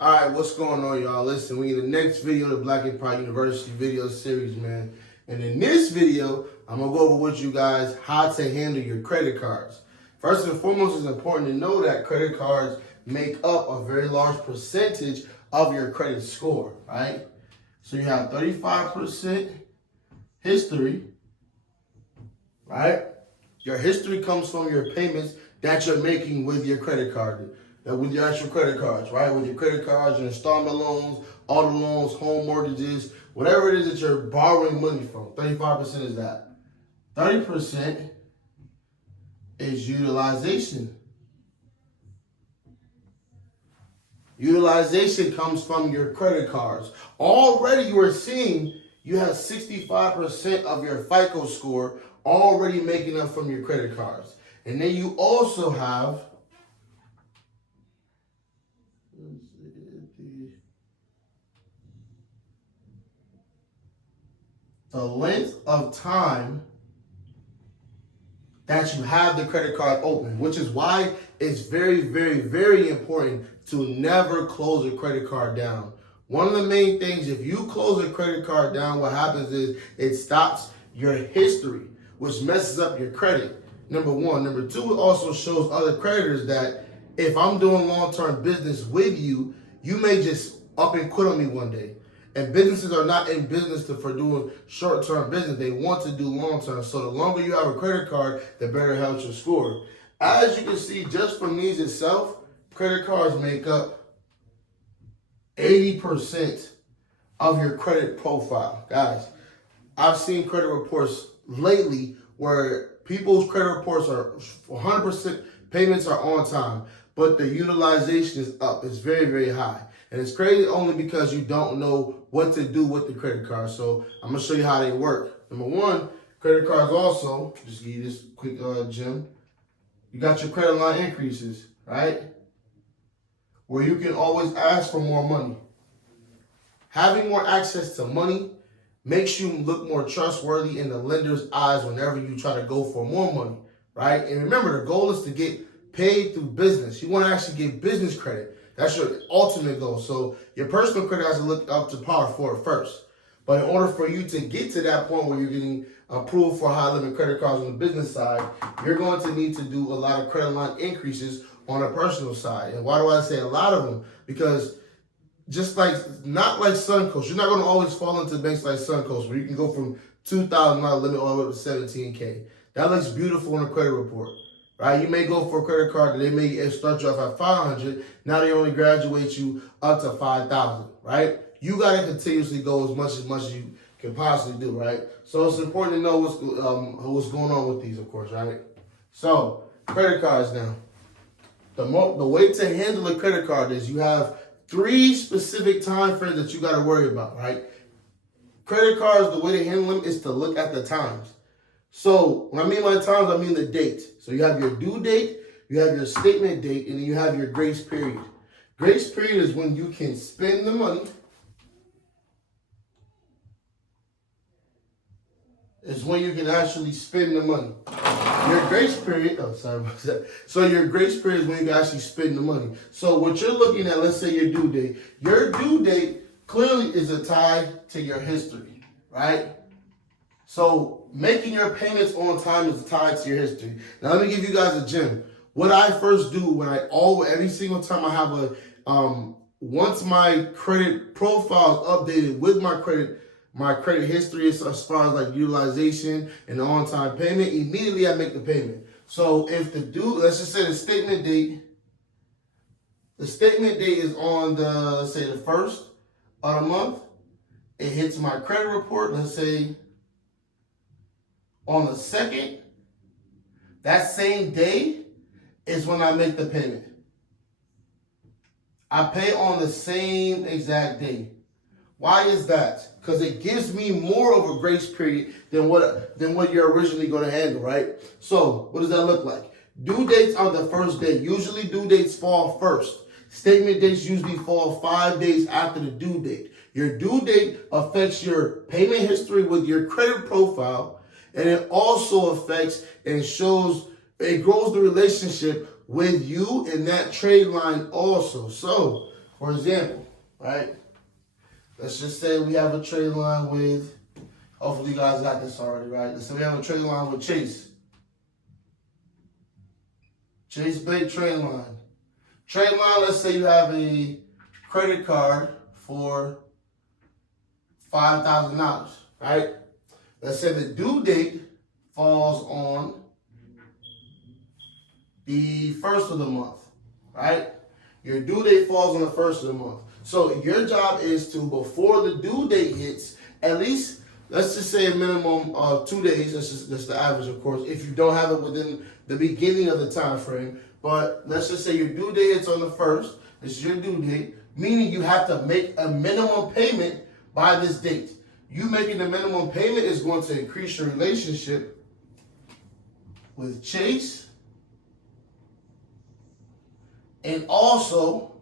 All right, what's going on, y'all? Listen, we in the next video of the Black Empire University video series, man. And in this video, I'm going to go over with you guys how to handle your credit cards. First and foremost, it's important to know that credit cards make up a very large percentage of your credit score, right? So you have 35% history, right? Your history comes from your payments that you're making with your credit card. With your actual credit cards, right? With your credit cards, your installment loans, auto loans, home mortgages, whatever it is that you're borrowing money from. 35% is that. 30% is utilization. Utilization comes from your credit cards. Already you are seeing you have 65% of your FICO score already making up from your credit cards. And then you also have the length of time that you have the credit card open, which is why it's very, very, very important to never close a credit card down. One of the main things, if you close a credit card down, what happens is it stops your history, which messes up your credit. Number one. Number two, it also shows other creditors that if I'm doing long-term business with you, you may just up and quit on me one day. And businesses are not in business for doing short-term business. They want to do long-term. So the longer you have a credit card, the better it helps your score. As you can see, just from these itself, credit cards make up 80% of your credit profile. Guys, I've seen credit reports lately where people's credit reports are 100% payments are on time, but the utilization is up. It's very, very high. And it's crazy only because you don't know what to do with the credit card. So I'm going to show you how they work. Number one, credit cards also, just give you this quick gem. You got your credit line increases, right? Where you can always ask for more money. Having more access to money makes you look more trustworthy in the lender's eyes whenever you try to go for more money, right? And remember, the goal is to get paid through business. You want to actually get business credit. That's your ultimate goal. So your personal credit has to look up to par for it first. But in order for you to get to that point where you're getting approved for high limit credit cards on the business side, you're going to need to do a lot of credit line increases on the personal side. And why do I say a lot of them? Because just like, not like Suncoast, you're not going to always fall into banks like Suncoast where you can go from $2,000 limit all the way up to $17K. That looks beautiful on a credit report. Right, you may go for a credit card that they may start you off at $500. Now they only graduate you up to $5,000. Right, you got to continuously go as much as you can possibly do. Right, so it's important to know what's going on with these, of course. Right, so credit cards now. The way to handle a credit card is you have 3 specific time frames that you got to worry about. Right, credit cards, the way to handle them is to look at the times. So when I mean by times, I mean the date. So you have your due date, you have your statement date, and then you have your grace period. Grace period is when you can spend the money. It's when you can actually spend the money. Your grace period, So your grace period is when you can actually spend the money. So what you're looking at, let's say your due date clearly is a tie to your history, right? So making your payments on time is tied to your history. Now let me give you guys a gem. What I first do every single time I have once my credit profile is updated with my credit history as far as like utilization and the on-time payment, immediately I make the payment. So if let's just say the statement date is on let's say the 1st of the month, it hits my credit report, let's say on the 2nd, that same day is when I make the payment. I pay on the same exact day. Why is that? Because it gives me more of a grace period than what you're originally going to handle, right? So what does that look like? Due dates on the first day. Usually due dates fall first. Statement dates usually fall 5 days after the due date. Your due date affects your payment history with your credit profile. And it also affects and it grows the relationship with you and that trade line also. So For example, right? Let's just say we have a trade line with, hopefully you guys got this already, right? Let's say we have a trade line with Chase. Chase Bank trade line. Trade line, let's say you have a credit card for $5,000, right? Let's say the due date falls on the first of the month, right? Your due date falls on the first of the month. So your job is to, before the due date hits, at least, let's just say a minimum of 2 days. That's the average, of course, if you don't have it within the beginning of the time frame. But let's just say your due date is on the first. This is your due date, meaning you have to make a minimum payment by this date. You making the minimum payment is going to increase your relationship with Chase, and also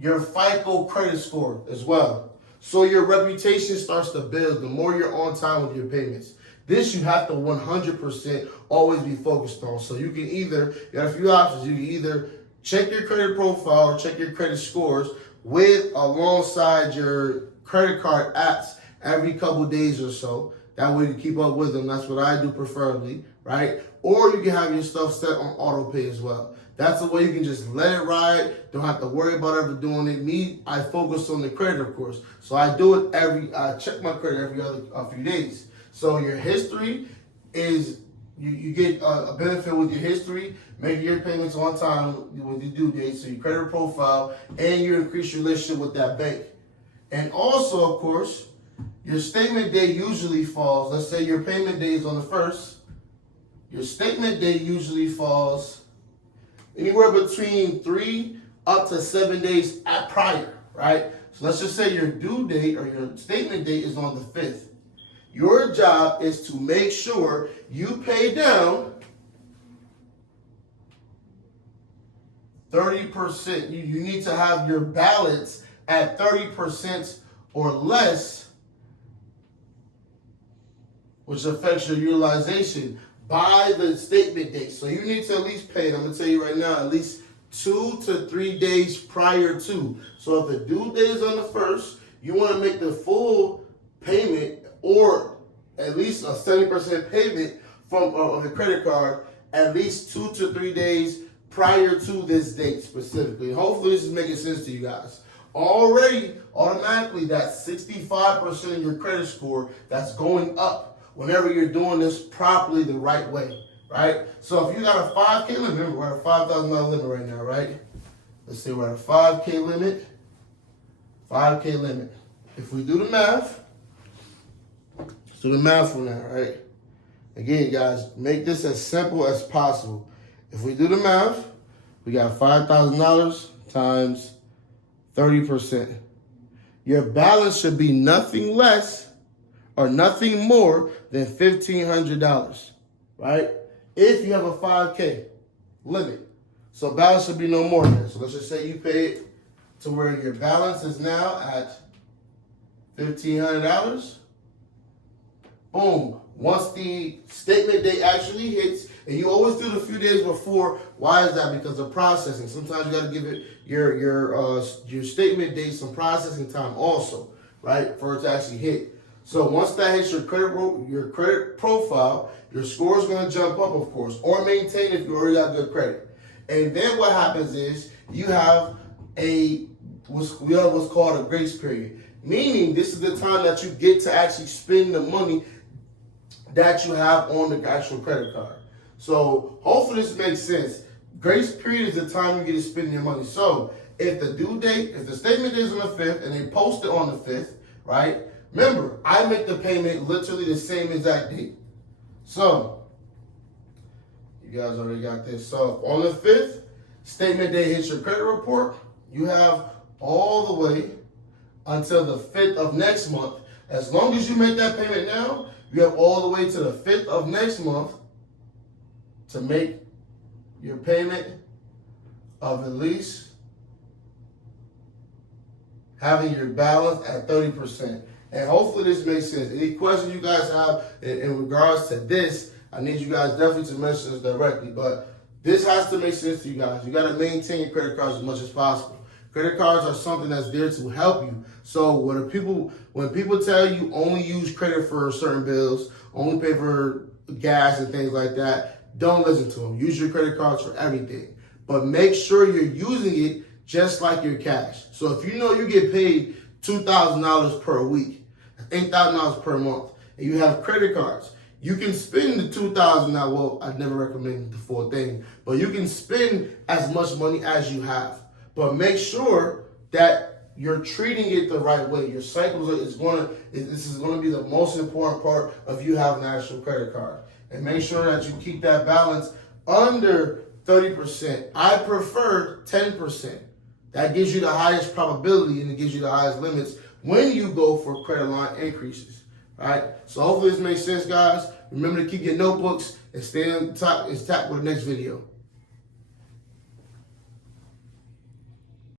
your FICO credit score as well. So your reputation starts to build the more you're on time with your payments. This you have to 100% always be focused on. So you can either, you got a few options. You can either check your credit profile or check your credit scores with alongside your credit card apps every couple days or so. That way you keep up with them. That's what I do preferably, right? Or you can have your stuff set on auto pay as well. That's the way you can just let it ride. Don't have to worry about ever doing it. Me, I focus on the credit, of course. So I do it I check my credit every other few days. So your history is, you get a benefit with your history, making your payments on time with your due date, so your credit profile, and you increase your relationship with that bank. And also, of course, your statement date usually falls, let's say your payment date is on the 1st, your statement date usually falls anywhere between 3 up to 7 days prior, right? So let's just say your due date or your statement date is on the 5th. Your job is to make sure you pay down 30%. You need to have your balance at 30% or less, which affects your utilization by the statement date. So you need to at least pay it. I'm going to tell you right now, at least 2 to 3 days prior to. So if the due date is on the 1st, you want to make the full payment or at least a 70% payment from the credit card at least 2 to 3 days prior to this date specifically. Hopefully this is making sense to you guys. Already, automatically, that's 65% of your credit score that's going up whenever you're doing this properly the right way, right? So if you got a 5K limit, remember we're at a $5,000 limit right now, right? Let's say we're at a 5K limit, 5K limit. If we do the math, let's do the math on that, right? Again, guys, make this as simple as possible. If we do the math, we got $5,000 times 30%. Your balance should be nothing less or nothing more than $1,500, right? If you have a 5K limit. So balance should be no more than that. So let's just say you pay it to where your balance is now at $1,500. Boom. Once the statement date actually hits, and you always do it a few days before. Why is that? Because of processing. Sometimes you got to give it your statement date some processing time also, right, for it to actually hit. So once that hits your credit profile, your score is going to jump up, of course, or maintain if you already got good credit. And then what happens is you have what's called a grace period, meaning this is the time that you get to actually spend the money that you have on the actual credit card. So hopefully this makes sense. Grace period is the time you get to spend your money. So if the statement date is on the 5th and they post it on the 5th, right? Remember, I make the payment literally the same exact date. So you guys already got this. So on the 5th, statement date hits your credit report. You have all the way until the 5th of next month. As long as you make that payment now, you have all the way to the 5th of next month to make your payment of at least having your balance at 30%. And hopefully this makes sense. Any questions you guys have in regards to this, I need you guys definitely to mention this directly. But this has to make sense to you guys. You got to maintain your credit cards as much as possible. Credit cards are something that's there to help you. So when people tell you only use credit for certain bills, only pay for gas and things like that, don't listen to them. Use your credit cards for everything. But make sure you're using it just like your cash. So if you know you get paid $2,000 per week, $8,000 per month, and you have credit cards, you can spend the $2,000. Well, I never recommend the full thing, but you can spend as much money as you have. But make sure that you're treating it the right way. Your cycles this is going to be the most important part of you having an actual credit card. And make sure that you keep that balance under 30%. I prefer 10%. That gives you the highest probability and it gives you the highest limits when you go for credit line increases. All right. So hopefully this makes sense, guys. Remember to keep your notebooks and stay on top with the next video.